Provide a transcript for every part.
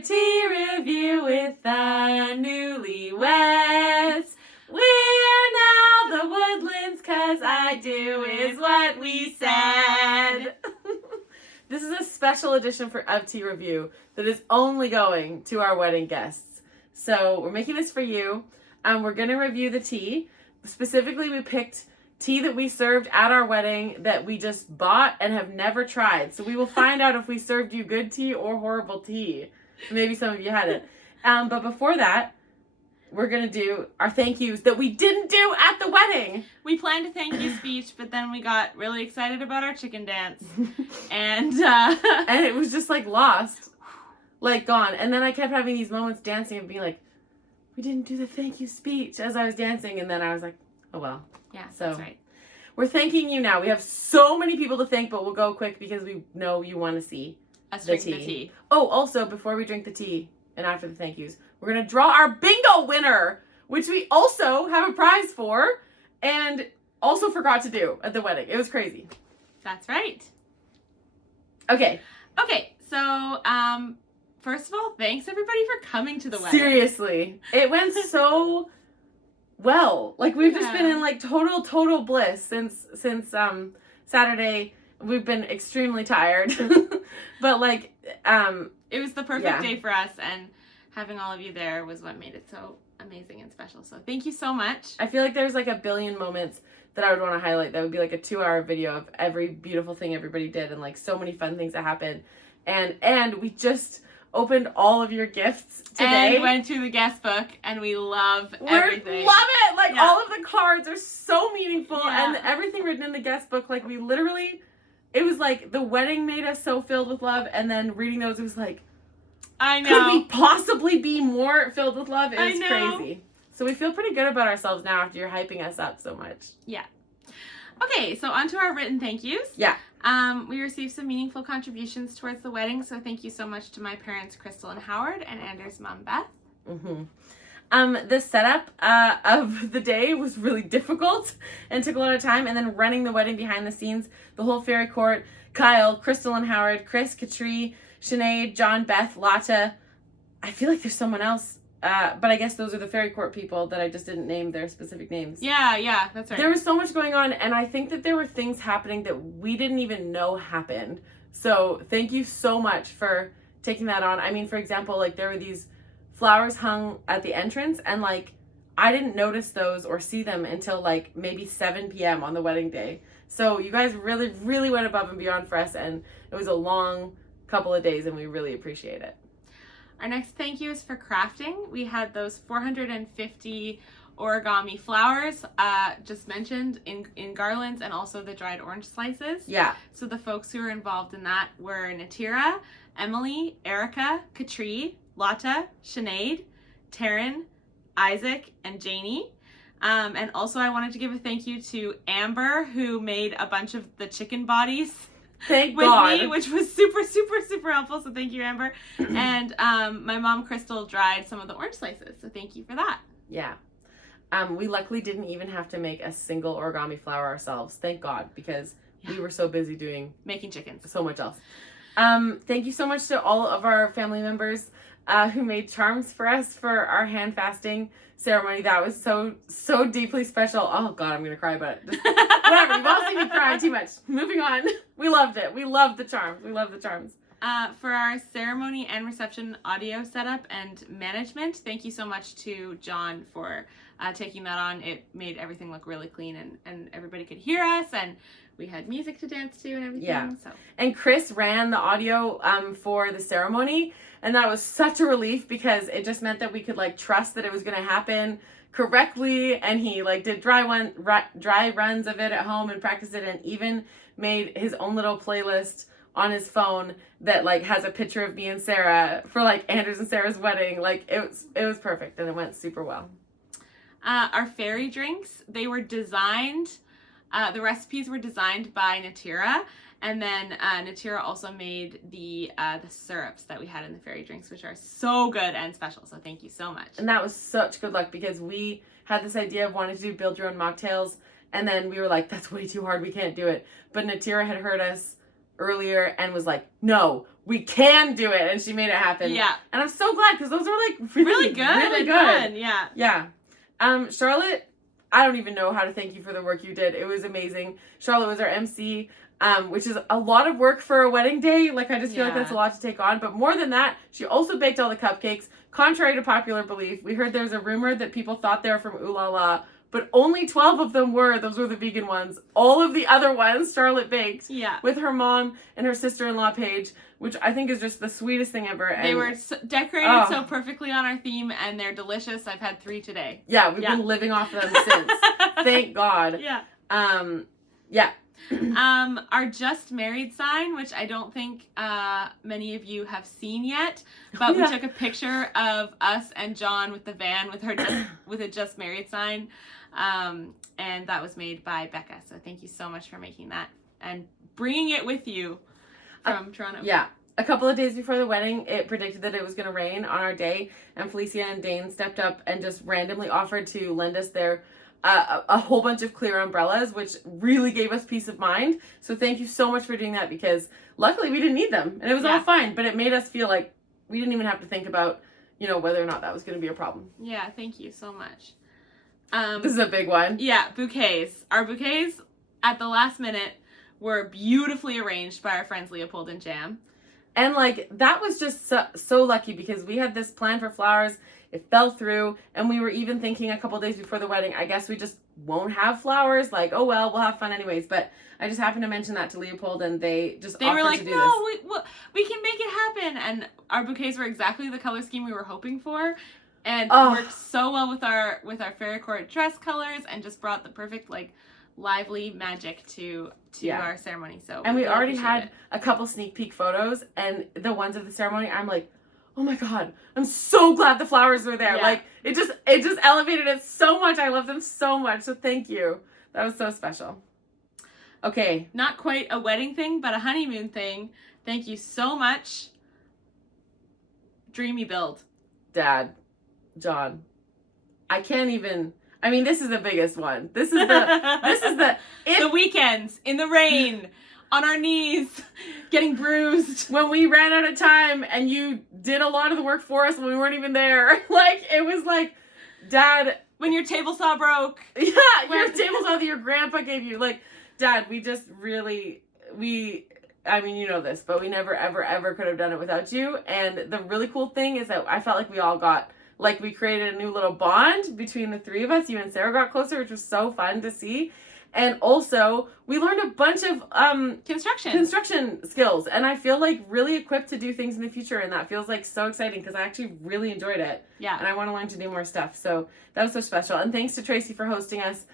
tea review with the Newlyweds. We're now the Woodlands, 'cause I do is what we said. This is a special edition of Tea Review that is only going to our wedding guests. So we're making this for you. We're going to review the tea. Specifically, we picked tea that we served at our wedding that we just bought and have never tried. So we will find out if we served you good tea or horrible tea. Maybe some of you had it. But before that, we're going to do our thank yous that we didn't do at the wedding. We planned a thank you speech, but then we got really excited about our chicken dance. And it was just like lost. Like gone. And then I kept having these moments dancing and being like, we didn't do the thank you speech as I was dancing. And then I was like, oh well. Yeah, so that's right. We're thanking you now. We have so many people to thank, but we'll go quick because we know you want to see us drink the tea. Oh, also, before we drink the tea and after the thank yous, we're going to draw our bingo winner, which we also have a prize for and also forgot to do at the wedding. It was crazy. That's right. Okay, so first of all, thanks everybody for coming to the wedding. Seriously. It went so well. Like, we've just been in like total bliss since Saturday. We've been extremely tired. But like it was the perfect day for us, and having all of you there was what made it so amazing and special. So thank you so much. I feel like there's like a billion moments that I would want to highlight. That would be like a 2-hour video of every beautiful thing everybody did and like so many fun things that happened. And we just opened all of your gifts today. And went through the guest book, and we love everything. Love it! Like, all of the cards are so meaningful, Yeah. and everything written in the guest book, like, we literally, it was like, the wedding made us so filled with love, and then reading those, it was like, I know. Could we possibly be more filled with love? It was I know. crazy. So we feel pretty good about ourselves now after you're hyping us up so much. Yeah. Okay, so on to our written thank yous. Yeah. We received some meaningful contributions towards the wedding, so thank you so much to my parents, Crystal and Howard, and Anders' mom, Beth. Mm-hmm. The setup of the day was really difficult and took a lot of time, and then running the wedding behind the scenes, the whole fairy court, Kyle, Crystal and Howard, Chris, Katri, Sinead, John, Beth, Lata. I feel like there's someone else. But I guess those are the fairy court people that I just didn't name their specific names. Yeah, that's right. There was so much going on, and I think that there were things happening that we didn't even know happened. So thank you so much for taking that on. I mean, for example, like, there were these flowers hung at the entrance, and like, I didn't notice those or see them until like maybe 7 p.m. on the wedding day. So you guys really went above and beyond for us, and it was a long couple of days, and we really appreciate it. Our next thank you is for crafting. We had those 450 origami flowers just mentioned in garlands, and also the dried orange slices. Yeah. So the folks who were involved in that were Natira, Emily, Erica, Katri, Lotta, Sinead, Taryn, Isaac, and Janie. And also I wanted to give a thank you to Amber, who made a bunch of the chicken bodies. Thank with God. me, which was super helpful. So thank you, Amber. And my mom, Crystal, dried some of the orange slices. So thank you for that. Yeah. We luckily didn't even have to make a single origami flower ourselves. Thank God, because we were so busy making chickens. So much else. Thank you so much to all of our family members who made charms for us for our hand fasting ceremony. That was so deeply special. Oh God, I'm gonna cry about it. Just, whatever. You've all seen me cry too much. Moving on. We loved it. We loved the charms. We love the charms. For our ceremony and reception audio setup and management, thank you so much to John for taking that on. It made everything look really clean, and everybody could hear us, and we had music to dance to and everything. Yeah. So. And Chris ran the audio for the ceremony, and that was such a relief because it just meant that we could like trust that it was going to happen correctly. And he like did dry runs of it at home and practiced it, and even made his own little playlist on his phone that like has a picture of me and Sarah for like Anders and Sarah's wedding. Like, it was perfect, and it went super well. Our fairy drinks, they were designed, the recipes were designed by Natira, and then Natira also made the syrups that we had in the fairy drinks, which are so good and special. So thank you so much. And that was such good luck because we had this idea of wanting to do build your own mocktails, and then we were like, that's way too hard, we can't do it. But Natira had heard us earlier and was like, no, we can do it. And she made it happen. Yeah. And I'm so glad because those are like Really good. Really and good. Fun. Yeah. Yeah. Charlotte, I don't even know how to thank you for the work you did. It was amazing. Charlotte was our MC, which is a lot of work for a wedding day. Like, I just feel like that's a lot to take on. But more than that, she also baked all the cupcakes. Contrary to popular belief, we heard there's a rumor that people thought they were from Ooh La La, but only 12 of them were. Those were the vegan ones. All of the other ones, Charlotte baked. Yeah. With her mom and her sister-in-law, Paige, which I think is just the sweetest thing ever. They were decorated so perfectly on our theme, and they're delicious. I've had 3 today. Yeah, we've been living off them since. Thank God. Yeah. Yeah. Our Just Married sign, which I don't think many of you have seen yet, but we took a picture of us and John with the van with a Just Married sign, and that was made by Becca. So thank you so much for making that and bringing it with you from Toronto. Yeah. A couple of days before the wedding, it predicted that it was going to rain on our day, and Felicia and Dane stepped up and just randomly offered to lend us their a whole bunch of clear umbrellas, which really gave us peace of mind. So thank you so much for doing that, because luckily we didn't need them and it was all fine, but it made us feel like we didn't even have to think about, whether or not that was going to be a problem. Yeah, thank you so much. This is a big one. Yeah, bouquets. Our bouquets at the last minute were beautifully arranged by our friends Leopold and Jam. And that was just so lucky, because we had this plan for flowers. It fell through, and we were even thinking a couple days before the wedding, I guess we just won't have flowers. Like, oh well, we'll have fun anyways. But I just happened to mention that to Leopold, and they were like, no, we can make it happen. And our bouquets were exactly the color scheme we were hoping for, and worked so well with our fairy court dress colors, and just brought the perfect lively magic to our ceremony. So and we already had a couple sneak peek photos, and the ones of the ceremony, I'm like, oh my God, I'm so glad the flowers were there. Yeah. It just elevated it so much. I love them so much. So thank you. That was so special. Okay. Not quite a wedding thing, but a honeymoon thing. Thank you so much. Dreamy Build. Dad, John, I can't even. I mean, this is the biggest one. This is the weekends in the rain, on our knees, getting bruised. When we ran out of time and you did a lot of the work for us when we weren't even there. It was like, Dad. When your table saw broke. Yeah, your table saw that your grandpa gave you. Dad, we just really, I mean, you know this, but we never, ever, ever could have done it without you. And the really cool thing is that I felt like we all got, we created a new little bond between the 3 of us. You and Sarah got closer, which was so fun to see. And also, we learned a bunch of construction skills, and I feel really equipped to do things in the future, and that feels so exciting, because I actually really enjoyed it. Yeah. And I want to learn to do more stuff, so that was so special. And thanks to Tracy for hosting us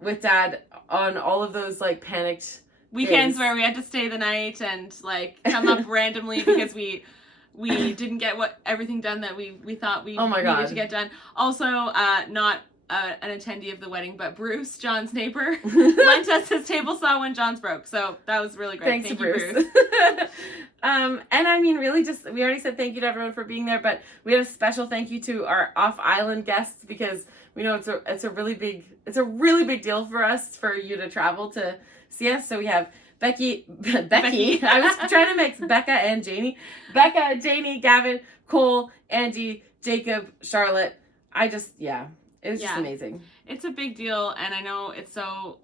with Dad on all of those panicked weekends days. Where we had to stay the night and come up randomly because we didn't get everything done that we thought we needed to get done. Also, not an attendee of the wedding, but Bruce, John's neighbor, lent us his table saw when John's broke. So that was really great. Thank you, Bruce. And I mean, really we already said thank you to everyone for being there, but we had a special thank you to our off-island guests, because we know it's a really big deal for us, for you to travel to see us. So we have Becky. I was trying to mix Becca and Janie. Becca, Janie, Gavin, Cole, Angie, Jacob, Charlotte. It was just amazing. It's a big deal, and I know it's so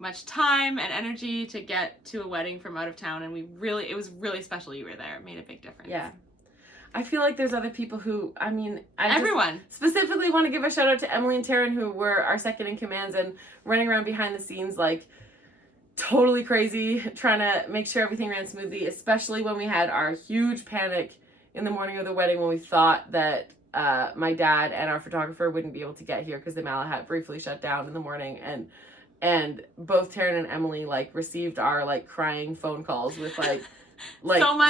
much time and energy to get to a wedding from out of town, and it was really special you were there. It made a big difference. Yeah. I feel like there's other people who, everyone. Specifically want to give a shout out to Emily and Taryn, who were our second in commands and running around behind the scenes totally crazy, trying to make sure everything ran smoothly, especially when we had our huge panic in the morning of the wedding, when we thought that my dad and our photographer wouldn't be able to get here because the Malahat briefly shut down in the morning, and both Taryn and Emily received our crying phone calls with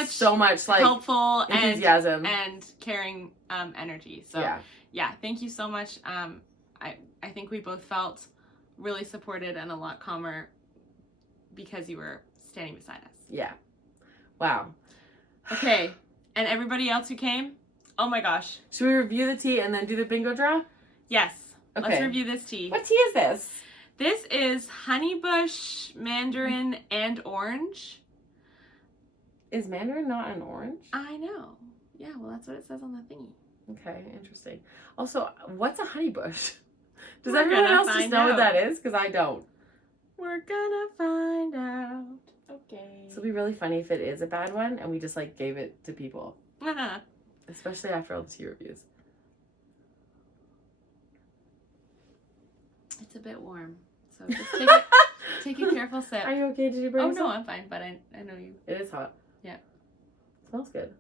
so much helpful enthusiasm and caring energy. So yeah, thank you so much. I think we both felt really supported and a lot calmer because you were standing beside us. Yeah. Wow. Okay. And everybody else who came? Oh my gosh. Should we review the tea and then do the bingo draw? Yes. Okay. Let's review this tea. What tea is this? This is honeybush, mandarin, and orange. Is mandarin not an orange? I know. Yeah, well, that's what it says on the thingy. Okay, interesting. Also, what's a honeybush? Does We're everyone gonna else just find know what out. that is? Because I don't. We're gonna find out. Okay. So it'd be really funny if it is a bad one and we just like gave it to people. Especially after all the tea reviews. It's a bit warm, so just take a careful sip. Are you okay? Did you bring Oh some? no, I'm fine, but I know you. It is hot. Yeah. Smells good.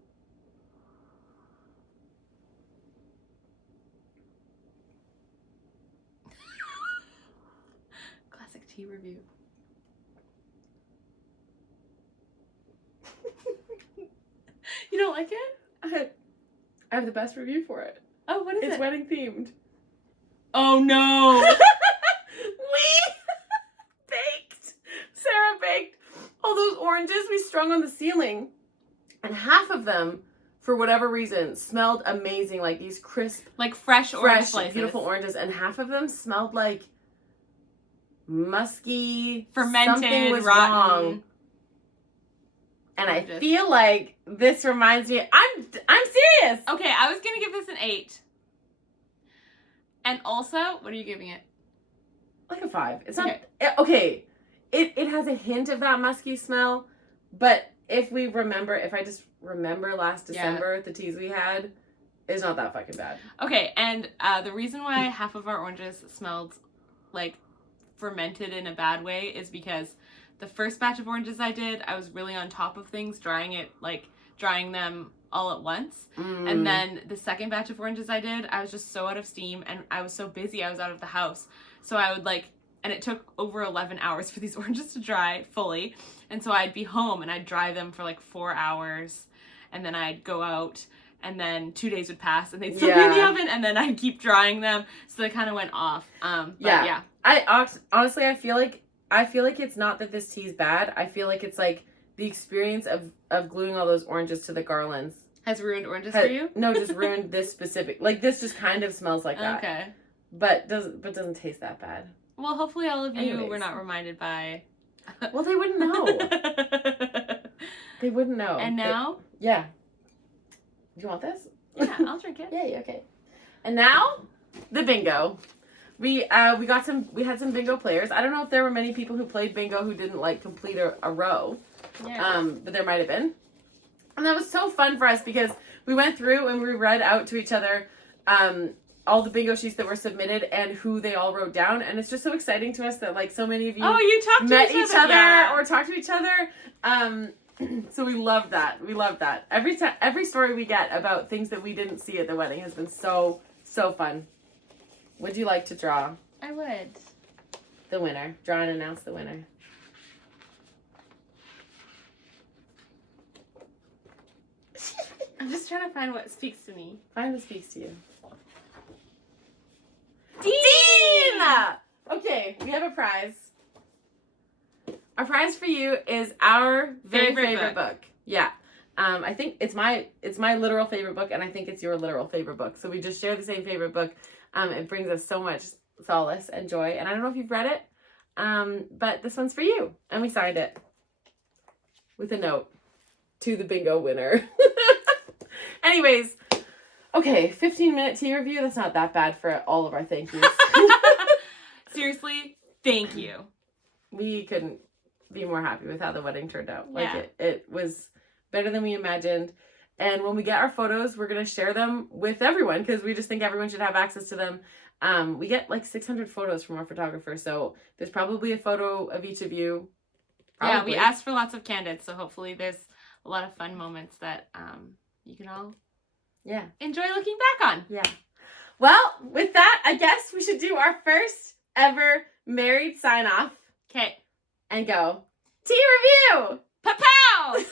Classic tea review. You don't like it? I have the best review for it. Oh, what is It's it? wedding themed. Oh no! We baked. Sarah baked all those oranges we strung on the ceiling. And half of them, for whatever reason, smelled amazing. Like these crisp, Like fresh orange slices. beautiful oranges. And half of them smelled like musky, Fermented, something was rotten. wrong. And I Gorgeous. feel like this reminds me, I'm serious. Okay, I was gonna give this an 8. And also, what are you giving it? Like a 5. It's Okay. not, okay. It has a hint of that musky smell, but if I just remember last Yeah. December, the teas we had, it's not that fucking bad. Okay, and the reason why half of our oranges smelled like fermented in a bad way is because the first batch of oranges I did, I was really on top of things, drying them all at once. And then the second batch of oranges I did, I was just so out of steam and I was so busy, I was out of the house. So I would and it took over 11 hours for these oranges to dry fully. And so I'd be home and I'd dry them for like 4 hours and then I'd go out and then 2 days would pass and they'd still be in the oven and then I'd keep drying them. So they kind of went off. But yeah. Honestly, I feel like it's not that this tea's bad. I feel like it's like the experience of gluing all those oranges to the garlands Has ruined oranges for you? No, just ruined this specific. Like this just kind of smells like that. Okay. But doesn't taste that bad. Well, hopefully all of you Anyways. were not reminded by... Well, they wouldn't know. They wouldn't know. And now? Yeah. Do you want this? Yeah, I'll drink it. Yeah, okay. And now, the bingo. We had some bingo players. I don't know if there were many people who played bingo who didn't like complete a row. Yeah. But there might have been. And that was so fun for us because we went through and we read out to each other all the bingo sheets that were submitted and who they all wrote down. And it's just so exciting to us that like so many of you you talked to met each other Yeah. or talked to each other. So we love that. We love that. Every story we get about things that we didn't see at the wedding has been so fun. Would you like to draw I would. the winner? Draw and announce the winner. I'm just trying to find what speaks to me. Find what speaks to you. Dean! Okay, we have a prize. Our prize for you is our very favorite book. Yeah. I think it's my literal favorite book, and I think it's your literal favorite book. So we just share the same favorite book. It brings us so much solace and joy. And I don't know if you've read it, but this one's for you. And we signed it with a note to the bingo winner. Anyways, okay, 15-minute tea review. That's not that bad for all of our thank yous. Seriously, thank you. We couldn't be more happy with how the wedding turned out. Like Yeah. it was better than we imagined. And when we get our photos, we're going to share them with everyone because we just think everyone should have access to them. We get like 600 photos from our photographer. So there's probably a photo of each of you. Yeah, Probably. we asked for lots of candidates, so hopefully there's a lot of fun moments that you can all enjoy looking back on. Yeah. Well, with that, I guess we should do our first ever married sign off Okay. and go tea review. PAPOW!